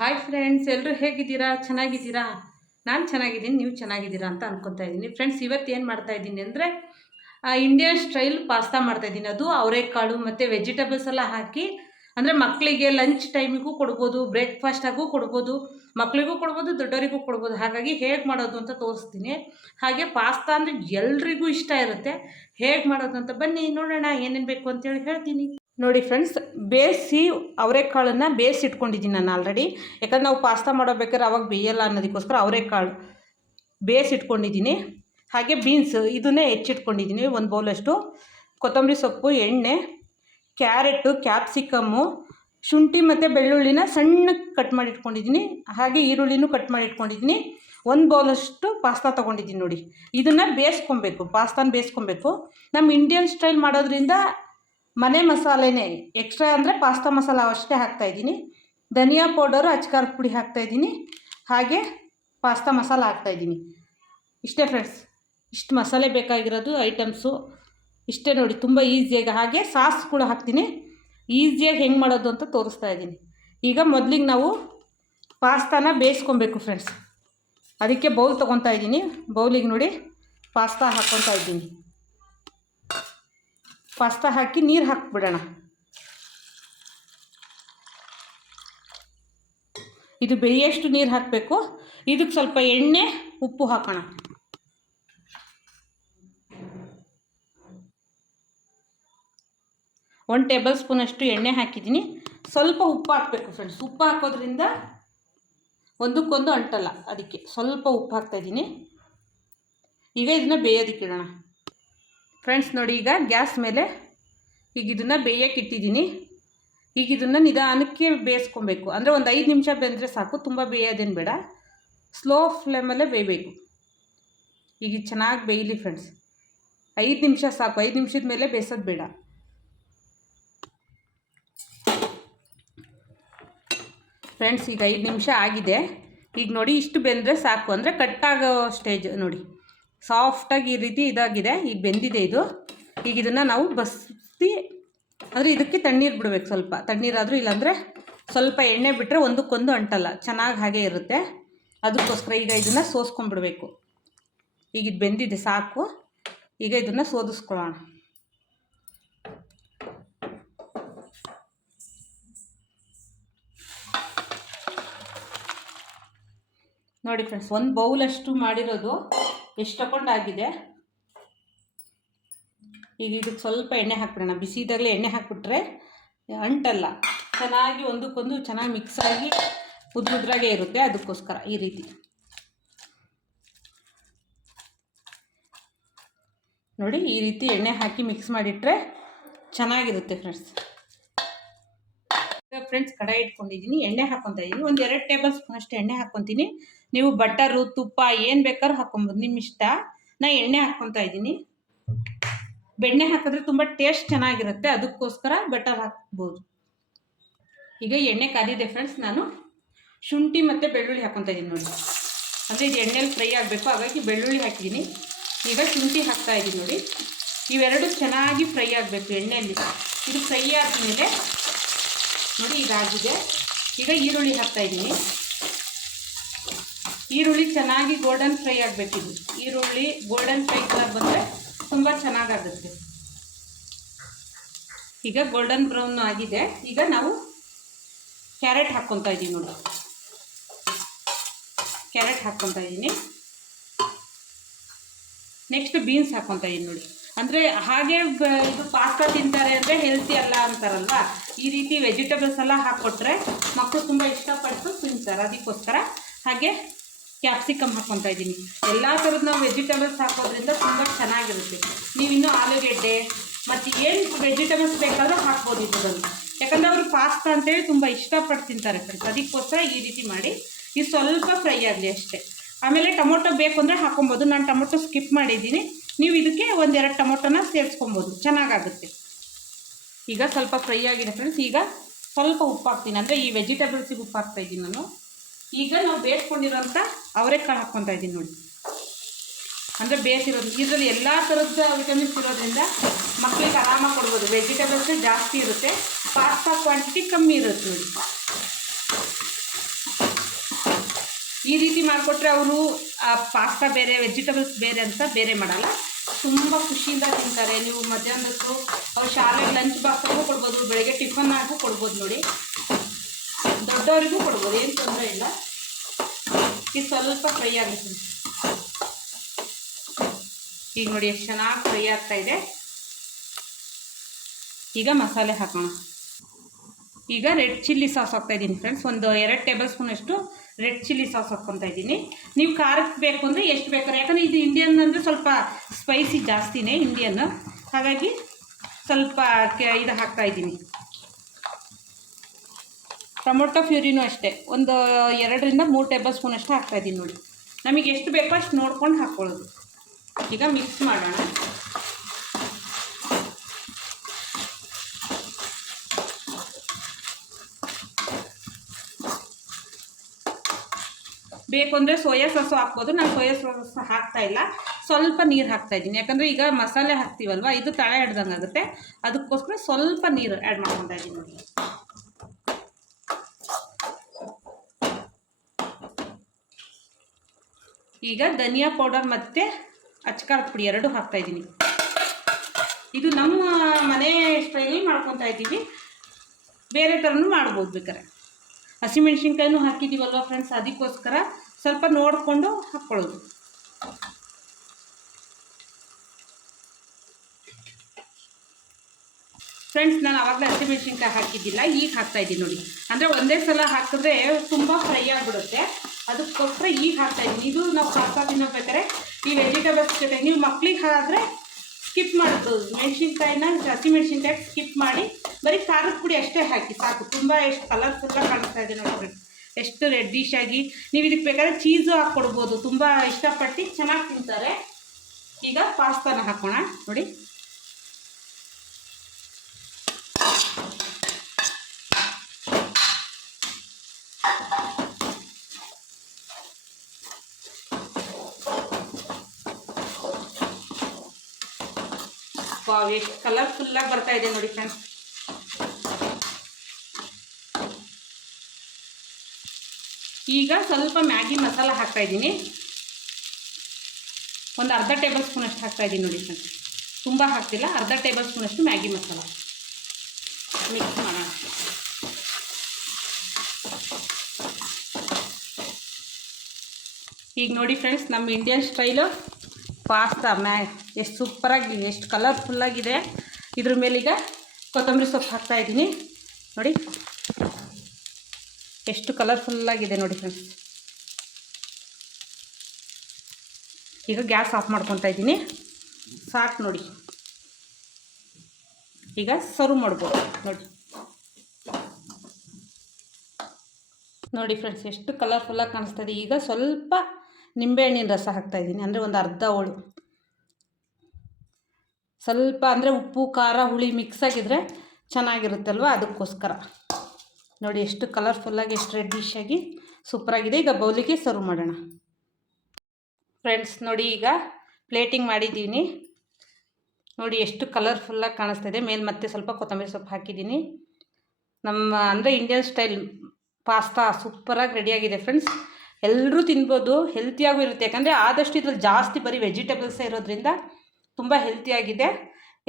Hi friends, ಎಲ್ಲರೂ ಹೇಗಿದ್ದೀರಾ? ಚೆನ್ನಾಗಿದ್ದೀರಾ? ನಾನು ಚೆನ್ನಾಗಿದ್ದೀನಿ, ನೀವು ಚೆನ್ನಾಗಿದ್ದೀರಾ ಅಂತ ಅನ್ಕೊತಾ ಇದ್ದೀನಿ. ಫ್ರೆಂಡ್ಸ್, ಇವತ್ತು ಏನು ಮಾಡ್ತಾ ಇದ್ದೀನಿ ಅಂದರೆ ಇಂಡಿಯನ್ ಸ್ಟೈಲ್ ಪಾಸ್ತಾ ಮಾಡ್ತಾ ಇದ್ದೀನಿ. ಅದು ಅವರೆಕಾಳು ಮತ್ತು ವೆಜಿಟೇಬಲ್ಸ್ ಎಲ್ಲ ಹಾಕಿ, ಅಂದರೆ ಮಕ್ಕಳಿಗೆ ಲಂಚ್ ಟೈಮಿಗೂ ಕೊಡ್ಬೋದು, ಬ್ರೇಕ್ಫಾಸ್ಟಾಗೂ ಕೊಡ್ಬೋದು, ಮಕ್ಕಳಿಗೂ ಕೊಡ್ಬೋದು, ದೊಡ್ಡವರಿಗೂ ಕೊಡ್ಬೋದು. ಹಾಗಾಗಿ ಹೇಗೆ ಮಾಡೋದು ಅಂತ ತೋರಿಸ್ತೀನಿ. ಹಾಗೆ ಪಾಸ್ತಾ ಅಂದರೆ ಎಲ್ರಿಗೂ ಇಷ್ಟ ಇರುತ್ತೆ. ಹೇಗೆ ಮಾಡೋದು ಅಂತ ಬನ್ನಿ ನೋಡೋಣ. ಏನೇನು ಬೇಕು ಅಂತೇಳಿ ಹೇಳ್ತೀನಿ. ನೋಡಿ ಫ್ರೆಂಡ್ಸ್, ಬೇಯಿಸಿ ಅವರೆಕಾಳನ್ನು ಬೇಯಿಸಿ ಇಟ್ಕೊಂಡಿದ್ದೀನಿ ನಾನು ಆಲ್ರೆಡಿ. ಯಾಕಂದ್ರೆ ನಾವು ಪಾಸ್ತಾ ಮಾಡೋಬೇಕಾದ್ರೆ ಅವಾಗ ಬೇಯಲ್ಲ ಅನ್ನೋದಕ್ಕೋಸ್ಕರ ಅವರೆಕಾಳು ಬೇಯಿಸಿ ಇಟ್ಕೊಂಡಿದ್ದೀನಿ. ಹಾಗೆ ಬೀನ್ಸ್ ಇದನ್ನೇ ಹೆಚ್ಚಿಟ್ಕೊಂಡಿದ್ದೀನಿ, ಒಂದು ಬೌಲಷ್ಟು. ಕೊತ್ತಂಬರಿ ಸೊಪ್ಪು, ಎಣ್ಣೆ, ಕ್ಯಾರೆಟು, ಕ್ಯಾಪ್ಸಿಕಮ್ಮು, ಶುಂಠಿ ಮತ್ತು ಬೆಳ್ಳುಳ್ಳಿನ ಸಣ್ಣಕ್ಕೆ ಕಟ್ ಮಾಡಿ ಇಟ್ಕೊಂಡಿದ್ದೀನಿ. ಹಾಗೆ ಈರುಳ್ಳಿನೂ ಕಟ್ ಮಾಡಿ ಇಟ್ಕೊಂಡಿದ್ದೀನಿ. ಒಂದು ಬೌಲಷ್ಟು ಪಾಸ್ತಾ ತೊಗೊಂಡಿದ್ದೀನಿ. ನೋಡಿ, ಇದನ್ನು ಬೇಯಿಸ್ಕೊಬೇಕು, ಪಾಸ್ತಾನ ಬೇಯಿಸ್ಕೊಬೇಕು. ನಮ್ಮ ಇಂಡಿಯನ್ ಸ್ಟೈಲ್ ಮಾಡೋದ್ರಿಂದ ಮನೆ ಮಸಾಲೆನೇ ಎಕ್ಸ್ಟ್ರಾ, ಅಂದರೆ ಪಾಸ್ತಾ ಮಸಾಲ ಅಷ್ಟೇ ಹಾಕ್ತಾಯಿದ್ದೀನಿ. ಧನಿಯಾ ಪೌಡರು, ಅಚ್ಕಾರದ ಪುಡಿ ಹಾಕ್ತಾಯಿದ್ದೀನಿ. ಹಾಗೆ ಪಾಸ್ತಾ ಮಸಾಲ ಹಾಕ್ತಾಯಿದ್ದೀನಿ. ಇಷ್ಟೇ ಫ್ರೆಂಡ್ಸ್, ಇಷ್ಟು ಮಸಾಲೆ ಬೇಕಾಗಿರೋದು ಐಟಮ್ಸು ಇಷ್ಟೇ. ನೋಡಿ, ತುಂಬ ಈಸಿಯಾಗಿ. ಹಾಗೆ ಸಾಸ್ ಕೂಡ ಹಾಕ್ತೀನಿ. ಈಸಿಯಾಗಿ ಹೆಂಗೆ ಮಾಡೋದು ಅಂತ ತೋರಿಸ್ತಾ ಇದ್ದೀನಿ. ಈಗ ಮೊದಲಿಗೆ ನಾವು ಪಾಸ್ತಾನ ಬೇಯಿಸ್ಕೊಬೇಕು ಫ್ರೆಂಡ್ಸ್. ಅದಕ್ಕೆ ಬೌಲ್ ತೊಗೊತಾ ಇದ್ದೀನಿ. ಬೌಲಿಗೆ ನೋಡಿ ಪಾಸ್ತಾ ಹಾಕ್ಕೊತಾ ಇದ್ದೀನಿ. ಪಾಸ್ತಾ ಹಾಕಿ ನೀರು ಹಾಕಿಬಿಡೋಣ. ಇದು ಬೇಯಷ್ಟು ನೀರು ಹಾಕಬೇಕು. ಇದಕ್ಕೆ ಸ್ವಲ್ಪ ಎಣ್ಣೆ, ಉಪ್ಪು ಹಾಕೋಣ. ಒಂದು ಟೇಬಲ್ ಸ್ಪೂನಷ್ಟು ಎಣ್ಣೆ ಹಾಕಿದ್ದೀನಿ. ಸ್ವಲ್ಪ ಉಪ್ಪು ಹಾಕಬೇಕು ಫ್ರೆಂಡ್ಸ್. ಉಪ್ಪು ಹಾಕೋದ್ರಿಂದ ಒಂದಕ್ಕೊಂದು ಅಂಟಲ್ಲ, ಅದಕ್ಕೆ ಸ್ವಲ್ಪ ಉಪ್ಪು ಹಾಕ್ತಾಯಿದ್ದೀನಿ. ಈಗ ಇದನ್ನು ಬೇಯೋದಕ್ಕೆ ಇಡೋಣ ಫ್ರೆಂಡ್ಸ್. ನೋಡಿ, ಈಗ ಗ್ಯಾಸ್ ಮೇಲೆ ಈಗ ಇದನ್ನು ಬೇಯಕ್ಕೆ ಇಟ್ಟಿದ್ದೀನಿ. ಈಗ ಇದನ್ನು ನಿಧಾನಕ್ಕೆ ಬೇಯಿಸ್ಕೊಬೇಕು. ಅಂದರೆ ಒಂದು 5 ನಿಮಿಷ ಬೆಂದರೆ ಸಾಕು, ತುಂಬ ಬೇಯೋದೇನು ಬೇಡ. ಸ್ಲೋ ಫ್ಲೇಮಲ್ಲೇ ಬೇಯಬೇಕು. ಈಗ ಚೆನ್ನಾಗಿ ಬೇಯಲಿ ಫ್ರೆಂಡ್ಸ್. 5 ನಿಮಿಷ ಸಾಕು, 5 ನಿಮಿಷದ ಮೇಲೆ ಬೇಯಿಸೋದು ಬೇಡ. ಫ್ರೆಂಡ್ಸ್, ಈಗ 5 ನಿಮಿಷ ಆಗಿದೆ. ಈಗ ನೋಡಿ, ಇಷ್ಟು ಬೆಂದರೆ ಸಾಕು. ಅಂದರೆ ಕಟ್ಟಾಗೋ ಸ್ಟೇಜ್ ನೋಡಿ, ಸಾಫ್ಟಾಗಿ ಈ ರೀತಿ ಇದಾಗಿದೆ. ಈಗ ಬೆಂದಿದೆ ಇದು. ಈಗ ಇದನ್ನು ನಾವು ಬಸ್ತಿ, ಅಂದರೆ ಇದಕ್ಕೆ ತಣ್ಣೀರು ಬಿಡಬೇಕು. ಸ್ವಲ್ಪ ತಣ್ಣೀರಾದರೂ, ಇಲ್ಲಾಂದರೆ ಸ್ವಲ್ಪ ಎಣ್ಣೆ ಬಿಟ್ಟರೆ ಒಂದಕ್ಕೊಂದು ಅಂಟಲ್ಲ, ಚೆನ್ನಾಗಿ ಹಾಗೆ ಇರುತ್ತೆ. ಅದಕ್ಕೋಸ್ಕರ ಈಗ ಇದನ್ನು ಸೋಸ್ಕೊಂಡ್ಬಿಡ್ಬೇಕು. ಈಗ ಇದು ಬೆಂದಿದೆ ಸಾಕು. ಈಗ ಇದನ್ನು ಸೋದಿಸ್ಕೊಳ್ಳೋಣ. ನೋಡಿ ಫ್ರೆಂಡ್ಸ್, ಒಂದು ಬೌಲಷ್ಟು ಮಾಡಿರೋದು ಎಷ್ಟು ತಗೊಂಡಾಗಿದೆ. ಈಗ ಇದಕ್ಕೆ ಸ್ವಲ್ಪ ಎಣ್ಣೆ ಹಾಕ್ಬಿಡೋಣ. ಬಿಸಿ ಇದ್ದಾಗಲೇ ಎಣ್ಣೆ ಹಾಕ್ಬಿಟ್ರೆ ಅಂಟಲ್ಲ, ಚೆನ್ನಾಗಿ ಒಂದಕ್ಕೊಂದು ಚೆನ್ನಾಗಿ ಮಿಕ್ಸ್ ಆಗಿ ಉದ್ರಾಗೆ ಇರುತ್ತೆ. ಅದಕ್ಕೋಸ್ಕರ ಈ ರೀತಿ ನೋಡಿ, ಈ ರೀತಿ ಎಣ್ಣೆ ಹಾಕಿ ಮಿಕ್ಸ್ ಮಾಡಿಟ್ರೆ ಚೆನ್ನಾಗಿರುತ್ತೆ ಫ್ರೆಂಡ್ಸ್. ಫ್ರೆಂಡ್ಸ್, ಕಡಾಯಿ ಇಟ್ಕೊಂಡಿದ್ದೀನಿ, ಎಣ್ಣೆ ಹಾಕ್ಕೊತಾ ಇದ್ದೀನಿ. ಒಂದು 2 ಟೇಬಲ್ ಸ್ಪೂನ್ ಅಷ್ಟು ಎಣ್ಣೆ ಹಾಕ್ಕೊತೀನಿ. ನೀವು ಬಟರು, ತುಪ್ಪ ಏನು ಬೇಕಾದ್ರೂ ಹಾಕ್ಕೊಬೋದು, ನಿಮ್ಮ ಇಷ್ಟ. ನಾನು ಎಣ್ಣೆ ಹಾಕ್ಕೊತಾ ಇದ್ದೀನಿ. ಬೆಣ್ಣೆ ಹಾಕಿದ್ರೆ ತುಂಬ ಟೇಸ್ಟ್ ಚೆನ್ನಾಗಿರುತ್ತೆ, ಅದಕ್ಕೋಸ್ಕರ ಬಟರ್ ಹಾಕ್ಬೋದು. ಈಗ ಎಣ್ಣೆ ಕಾದಿದೆ ಫ್ರೆಂಡ್ಸ್. ನಾನು ಶುಂಠಿ ಮತ್ತು ಬೆಳ್ಳುಳ್ಳಿ ಹಾಕ್ಕೊತಾ ಇದ್ದೀನಿ. ನೋಡಿ, ಅಂದರೆ ಇದು ಎಣ್ಣೆಯಲ್ಲಿ ಫ್ರೈ ಆಗಬೇಕು, ಹಾಗಾಗಿ ಬೆಳ್ಳುಳ್ಳಿ ಹಾಕಿದ್ದೀನಿ. ಈಗ ಶುಂಠಿ ಹಾಕ್ತಾ ಇದ್ದೀನಿ. ನೋಡಿ, ಇವೆರಡು ಚೆನ್ನಾಗಿ ಫ್ರೈ ಆಗಬೇಕು ಎಣ್ಣೆಯಲ್ಲಿ. ಇದು ಫ್ರೈ ಆದಮೇಲೆ ನೋಡಿ ಇದಾಗಿದೆ. ಈಗ ಈರುಳ್ಳಿ ಹಾಕ್ತಾಯಿದ್ದೀನಿ. ಈರುಳ್ಳಿ ಚೆನ್ನಾಗಿ ಗೋಲ್ಡನ್ ಫ್ರೈ ಆಗಬೇಕು. ಇದು ಈರುಳ್ಳಿ ಗೋಲ್ಡನ್ ಫ್ರೈ ಕಲರ್ ಬಂದರೆ ತುಂಬ ಚೆನ್ನಾಗಾಗುತ್ತೆ. ಈಗ ಗೋಲ್ಡನ್ ಬ್ರೌನ್ ಆಗಿದೆ. ಈಗ ನಾವು ಕ್ಯಾರೆಟ್ ಹಾಕ್ಕೊತಾ ಇದ್ದೀವಿ. ನೋಡಿ, ಕ್ಯಾರೆಟ್ ಹಾಕ್ಕೊತಾ ಇದ್ದೀನಿ. ನೆಕ್ಸ್ಟ್ ಬೀನ್ಸ್ ಹಾಕ್ಕೊತಾ ಇದ್ದೀನಿ. ನೋಡಿ, ಅಂದರೆ ಹಾಗೆ ಇದು ಪಾಸ್ತಾ ತಿಂತಾರೆ ಅಂದರೆ ಹೆಲ್ತಿ ಅಲ್ಲ ಅಂತಾರಲ್ವ, ಈ ರೀತಿ ವೆಜಿಟೇಬಲ್ಸ್ ಎಲ್ಲ ಹಾಕ್ಕೊಟ್ರೆ ಮಕ್ಕಳು ತುಂಬ ಇಷ್ಟಪಟ್ಟು ತಿಂತಾರೆ. ಅದಕ್ಕೋಸ್ಕರ ಹಾಗೆ ಕ್ಯಾಪ್ಸಿಕಮ್ ಹಾಕ್ಕೊತಾ ಇದ್ದೀನಿ. ಎಲ್ಲ ಥರದ್ದು ನಾವು ವೆಜಿಟೇಬಲ್ಸ್ ಹಾಕೋದ್ರಿಂದ ತುಂಬ ಚೆನ್ನಾಗಿರುತ್ತೆ. ನೀವಿನ್ನೂ ಆಲೂಗೆಡ್ಡೆ ಮತ್ತು ಏನು ವೆಜಿಟೇಬಲ್ಸ್ ಬೇಕಾದರೂ ಹಾಕ್ಬೋದು ಇದರಲ್ಲಿ. ಯಾಕಂದರೆ ಅವರು ಪಾಸ್ತಾ ಅಂತೇಳಿ ತುಂಬ ಇಷ್ಟಪಟ್ಟು ತಿಂತಾರೆ ಫ್ರೆಂಡ್ಸ್. ಅದಕ್ಕೋಸ್ಕರ ಈ ರೀತಿ ಮಾಡಿ. ಇದು ಸ್ವಲ್ಪ ಫ್ರೈ ಆಗಲಿ ಅಷ್ಟೇ. ಆಮೇಲೆ ಟೊಮೊಟೊ ಬೇಕು ಅಂದರೆ ಹಾಕ್ಕೊಬೋದು. ನಾನು ಟೊಮೊಟೊ ಸ್ಕಿಪ್ ಮಾಡಿದ್ದೀನಿ. ನೀವು ಇದಕ್ಕೆ 1-2 ಟೊಮೊಟೊನ ಸೇರಿಸ್ಕೊಬೋದು, ಚೆನ್ನಾಗಾಗುತ್ತೆ. ಈಗ ಸ್ವಲ್ಪ ಫ್ರೈ ಆಗಿದೆ ಫ್ರೆಂಡ್ಸ್. ಈಗ ಸ್ವಲ್ಪ ಉಪ್ಪು ಹಾಕ್ತೀನಿ, ಅಂದರೆ ಈ ವೆಜಿಟೇಬಲ್ಸಿಗೆ ಉಪ್ಪು ಹಾಕ್ತಾಯಿದ್ದೀನಿ ನಾನು. ಈಗ ನಾವು ಬೇಯಿಸ್ಕೊಂಡಿರೋಂಥ ಅವರೆಕಾಳು ಹಾಕ್ಕೊತಾ ಇದ್ದೀನಿ. ನೋಡಿ, ಅಂದರೆ ಬೇಯಿಸಿರೋದು. ಇದರಲ್ಲಿ ಎಲ್ಲ ಥರದ ವಿಟಮಿನ್ಸ್ ಇರೋದ್ರಿಂದ ಮಕ್ಕಳಿಗೆ ಆರಾಮಾಗಿ ಕೊಡ್ಬೋದು. ವೆಜಿಟೇಬಲ್ಸ್ ಜಾಸ್ತಿ ಇರುತ್ತೆ, ಪಾಸ್ತಾ ಕ್ವಾಂಟಿಟಿ ಕಮ್ಮಿ ಇರುತ್ತೆ. ನೋಡಿ, ಈ ರೀತಿ ಮಾಡಿಕೊಟ್ರೆ ಅವರು ಪಾಸ್ತಾ ಬೇರೆ ವೆಜಿಟೇಬಲ್ಸ್ ಬೇರೆ ಅಂತ ಬೇರೆ ಮಾಡಲ್ಲ, ತುಂಬ ಖುಷಿಯಿಂದ ತಿಂತಾರೆ. ನೀವು ಮಧ್ಯಾಹ್ನದ್ದು ಅವ್ರು ಶಾಲೆಗೆ ಲಂಚ್ ಬಾಕ್ಸಾಗೂ ಕೊಡ್ಬೋದು, ಬೆಳಗ್ಗೆ ಟಿಫನ್ ಆಗೂ ಕೊಡ್ಬೋದು. ನೋಡಿ, ದೊಡ್ಡವರಿಗೂ ಕೊಡ್ಬೋದು, ಏನು ತೊಂದರೆ ಇಲ್ಲ. ಇದು ಸ್ವಲ್ಪ ಫ್ರೈ ಆಗುತ್ತೆ. ಈಗ ನೋಡಿ ಎಷ್ಟು ಚೆನ್ನಾಗಿ ಫ್ರೈ ಆಗ್ತಾಯಿದೆ. ಈಗ ಮಸಾಲೆ ಹಾಕೋಣ. ಈಗ ರೆಡ್ ಚಿಲ್ಲಿ ಸಾಸ್ ಹಾಕ್ತಾಯಿದ್ದೀನಿ ಫ್ರೆಂಡ್ಸ್. ಒಂದು 2 ಟೇಬಲ್ ಸ್ಪೂನಷ್ಟು ರೆಡ್ ಚಿಲ್ಲಿ ಸಾಸ್ ಹಾಕ್ಕೊತಾ ಇದ್ದೀನಿ. ನೀವು ಖಾರಕ್ಕೆ ಬೇಕು ಅಂದರೆ ಎಷ್ಟು ಬೇಕಾದ್ರೆ, ಯಾಕಂದರೆ ಇದು ಇಂಡಿಯನ್ ಅಂದರೆ ಸ್ವಲ್ಪ ಸ್ಪೈಸಿ ಜಾಸ್ತಿನೇ ಇಂಡಿಯನ್, ಹಾಗಾಗಿ ಸ್ವಲ್ಪ ಇದು ಹಾಕ್ತಾಯಿದ್ದೀನಿ. ಟೊಮೊಟೊ ಪ್ಯೂರಿನೂ ಅಷ್ಟೇ, ಒಂದು 2 ರಿಂದ 3 ಟೇಬಲ್ ಸ್ಪೂನಷ್ಟು ಹಾಕ್ತಾಯಿದ್ದೀನಿ. ನೋಡಿ, ನಮಗೆ ಎಷ್ಟು ಬೇಕೋ ಅಷ್ಟು ನೋಡ್ಕೊಂಡು ಹಾಕ್ಕೊಳ್ಳೋದು. ಈಗ ಮಿಕ್ಸ್ ಮಾಡೋಣ. ಬೇಕು ಅಂದರೆ ಸೋಯಾ ಸಾಸು ಹಾಕ್ಬೋದು. ನಾನು ಸೋಯಾ ಸಾಸ್ ಹಾಕ್ತಾಯಿಲ್ಲ, ಸ್ವಲ್ಪ ನೀರು ಹಾಕ್ತಾಯಿದ್ದೀನಿ. ಯಾಕಂದರೆ ಈಗ ಮಸಾಲೆ ಹಾಕ್ತೀವಲ್ವ, ಇದು ತಳ ಹಿಡ್ದಂಗೆ ಆಗುತ್ತೆ, ಅದಕ್ಕೋಸ್ಕರ ಸ್ವಲ್ಪ ನೀರು ಆ್ಯಡ್ ಮಾಡ್ಕೊತಾ ಇದ್ದೀನಿ. ನೋಡಿ, ಈಗ ಧನಿಯಾ ಪೌಡರ್ ಮತ್ತು ಅಚ್ಕಾರದ ಪುಡಿ 2 ಹಾಕ್ತಾಯಿದ್ದೀನಿ. ಇದು ನಮ್ಮ ಮನೆ ಸ್ಟೈಲಲ್ಲಿ ಮಾಡ್ಕೊತಾ ಇದ್ದೀವಿ, ಬೇರೆ ಥರನೂ ಮಾಡ್ಬೋದು ಬೇಕಾರೆ. ಹಸಿಮೆಣ್ಸಿನ್ಕಾಯಿನೂ ಹಾಕಿದ್ದೀವಲ್ವ ಫ್ರೆಂಡ್ಸ್, ಅದಕ್ಕೋಸ್ಕರ ಸ್ವಲ್ಪ ನೋಡಿಕೊಂಡು ಹಾಕ್ಕೊಳ್ಳೋದು. ಫ್ರೆಂಡ್ಸ್, ನಾನು ಆವಾಗಲೇ ಹಸಿಮೆಣ್ಸಿನ್ಕಾಯಿ ಹಾಕಿದ್ದಿಲ್ಲ, ಈಗ ಹಾಕ್ತಾಯಿದ್ದೀನಿ. ನೋಡಿ, ಅಂದರೆ ಒಂದೇ ಸಲ ಹಾಕಿದ್ರೆ ತುಂಬ ಫ್ರೈ ಆಗಿಬಿಡುತ್ತೆ, ಅದಕ್ಕೋಸ್ಕರ ಈಗ ಹಾಕ್ತಾಯಿದ್ದೀನಿ. ಇದು ನಾವು ಪಾಸ್ತಾ ತಿನ್ನಬೇಕಾದ್ರೆ ಈ ವೆಜಿಟೇಬಲ್ಸ್ ಜೊತೆ ನೀವು ಮಕ್ಳಿಗೆ ಆದರೆ ಸ್ಕಿಪ್ ಮಾಡ್ಬೋದು. ಮೆಣಸಿನ್ಕಾಯಿನ ಹಸಿಮೆಣ್ಸಿನ್ಕಾಯಿ ಸ್ಕಿಪ್ ಮಾಡಿ ಬರೀ ಖಾರದ ಪುಡಿ ಅಷ್ಟೇ ಹಾಕಿ ಸಾಕು. ತುಂಬ ಎಷ್ಟು ಕಲರ್ಫುಲ್ಲಾಗಿ ಕಾಣಿಸ್ತಾ ಇದೆ ನೋಡಿ, ಎಷ್ಟು ರೆಡ್ಡಿಶ್ ಆಗಿ. ನೀವು ಇದಕ್ಕೆ ಬೇಕಾದ್ರೆ ಚೀಸು ಹಾಕ್ಕೊಡ್ಬೋದು, ತುಂಬ ಇಷ್ಟಪಟ್ಟು ಚೆನ್ನಾಗಿ ತಿಂತಾರೆ. ಈಗ ಪಾಸ್ತಾನ ಹಾಕೋಣ. ನೋಡಿ, ಎಷ್ಟು ಕಲರ್ಫುಲ್ಲಾಗಿ ಬರ್ತಾ ಇದೆ ನೋಡಿ ಫ್ರೆಂಡ್ಸ್. ಈಗ ಸ್ವಲ್ಪ ಮ್ಯಾಗಿ ಮಸಾಲ ಹಾಕ್ತಾಯಿದ್ದೀನಿ, ಒಂದು ಅರ್ಧ ಟೇಬಲ್ ಸ್ಪೂನಷ್ಟು ಹಾಕ್ತಾಯಿದ್ದೀನಿ. ನೋಡಿ ಫ್ರೆಂಡ್ಸ್, ತುಂಬ ಹಾಕ್ತಿಲ್ಲ, ಅರ್ಧ ಟೇಬಲ್ ಸ್ಪೂನಷ್ಟು ಮ್ಯಾಗಿ ಮಸಾಲ ಮಿಕ್ಸ್ ಮಾಡೋಣ. ಈಗ ನೋಡಿ ಫ್ರೆಂಡ್ಸ್, ನಮ್ಮ ಇಂಡಿಯನ್ ಸ್ಟೈಲು ಪಾಸ್ತಾ ಎಷ್ಟು ಸೂಪರಾಗಿ, ಎಷ್ಟು ಕಲರ್ಫುಲ್ಲಾಗಿದೆ. ಇದ್ರ ಮೇಲೀಗ ಕೊತ್ತಂಬರಿ ಸೊಪ್ಪು ಹಾಕ್ತಾಯಿದ್ದೀನಿ. ನೋಡಿ, ಎಷ್ಟು ಕಲರ್ಫುಲ್ಲಾಗಿದೆ ನೋಡಿ ಫ್ರೆಂಡ್ಸ್. ಈಗ ಗ್ಯಾಸ್ ಆಫ್ ಮಾಡ್ಕೊತಾ ಇದ್ದೀನಿ, ಸಾಕು ನೋಡಿ. ಈಗ ಸರ್ವ್ ಮಾಡ್ಬೋದು. ನೋಡಿ ಫ್ರೆಂಡ್ಸ್, ಎಷ್ಟು ಕಲರ್ಫುಲ್ಲಾಗಿ ಕಾಣಿಸ್ತಾ ಇದೆ. ಈಗ ಸ್ವಲ್ಪ ನಿಂಬೆಹಣ್ಣಿನ ರಸ ಹಾಕ್ತಾಯಿದ್ದೀನಿ, ಅಂದರೆ ಒಂದು ಅರ್ಧ ಹೋಳು. ಸ್ವಲ್ಪ ಅಂದರೆ ಉಪ್ಪು ಖಾರ ಹುಳಿ ಮಿಕ್ಸ್ ಆಗಿದ್ರೆ ಚೆನ್ನಾಗಿರುತ್ತಲ್ವ, ಅದಕ್ಕೋಸ್ಕರ. ನೋಡಿ, ಎಷ್ಟು ಕಲರ್ಫುಲ್ಲಾಗಿ, ಎಷ್ಟು ರೆಡ್ಡಿಶ್ ಆಗಿ ಸೂಪರಾಗಿದೆ. ಈಗ ಬೌಲಿಗೆ ಸರ್ವ್ ಮಾಡೋಣ ಫ್ರೆಂಡ್ಸ್. ನೋಡಿ, ಈಗ ಪ್ಲೇಟಿಂಗ್ ಮಾಡಿದ್ದೀನಿ. ನೋಡಿ, ಎಷ್ಟು ಕಲರ್ಫುಲ್ಲಾಗಿ ಕಾಣಿಸ್ತಾ ಇದೆ. ಮೇಲೆ ಮತ್ತೆ ಸ್ವಲ್ಪ ಕೊತ್ತಂಬರಿ ಸೊಪ್ಪು ಹಾಕಿದ್ದೀನಿ. ನಮ್ಮ ಅಂದರೆ ಇಂಡಿಯನ್ ಸ್ಟೈಲ್ ಪಾಸ್ತಾ ಸೂಪರಾಗಿ ರೆಡಿಯಾಗಿದೆ ಫ್ರೆಂಡ್ಸ್. ಎಲ್ಲರೂ ತಿನ್ಬೋದು, ಹೆಲ್ತಿಯಾಗೂ ಇರುತ್ತೆ. ಯಾಕಂದರೆ ಆದಷ್ಟು ಇದ್ರಲ್ಲಿ ಜಾಸ್ತಿ ಬರೀ ವೆಜಿಟೇಬಲ್ಸೇ ಇರೋದ್ರಿಂದ ತುಂಬ ಹೆಲ್ತಿಯಾಗಿದೆ.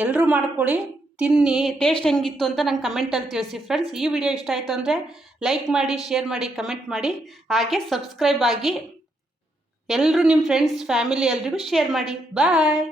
ಎಲ್ಲರೂ ಮಾಡ್ಕೊಳ್ಳಿ, ತಿನ್ನಿ. ಟೇಸ್ಟ್ ಹೆಂಗಿತ್ತು ಅಂತ ನಂಗೆ ಕಮೆಂಟಲ್ಲಿ ತಿಳಿಸಿ ಫ್ರೆಂಡ್ಸ್. ಈ ವಿಡಿಯೋ ಇಷ್ಟ ಆಯಿತು ಅಂದರೆ ಲೈಕ್ ಮಾಡಿ, ಶೇರ್ ಮಾಡಿ, ಕಮೆಂಟ್ ಮಾಡಿ, ಹಾಗೆ ಸಬ್ಸ್ಕ್ರೈಬ್ ಆಗಿ. ಎಲ್ಲರೂ ನಿಮ್ಮ ಫ್ರೆಂಡ್ಸ್ ಫ್ಯಾಮಿಲಿ ಎಲ್ರಿಗೂ ಶೇರ್ ಮಾಡಿ. ಬಾಯ್.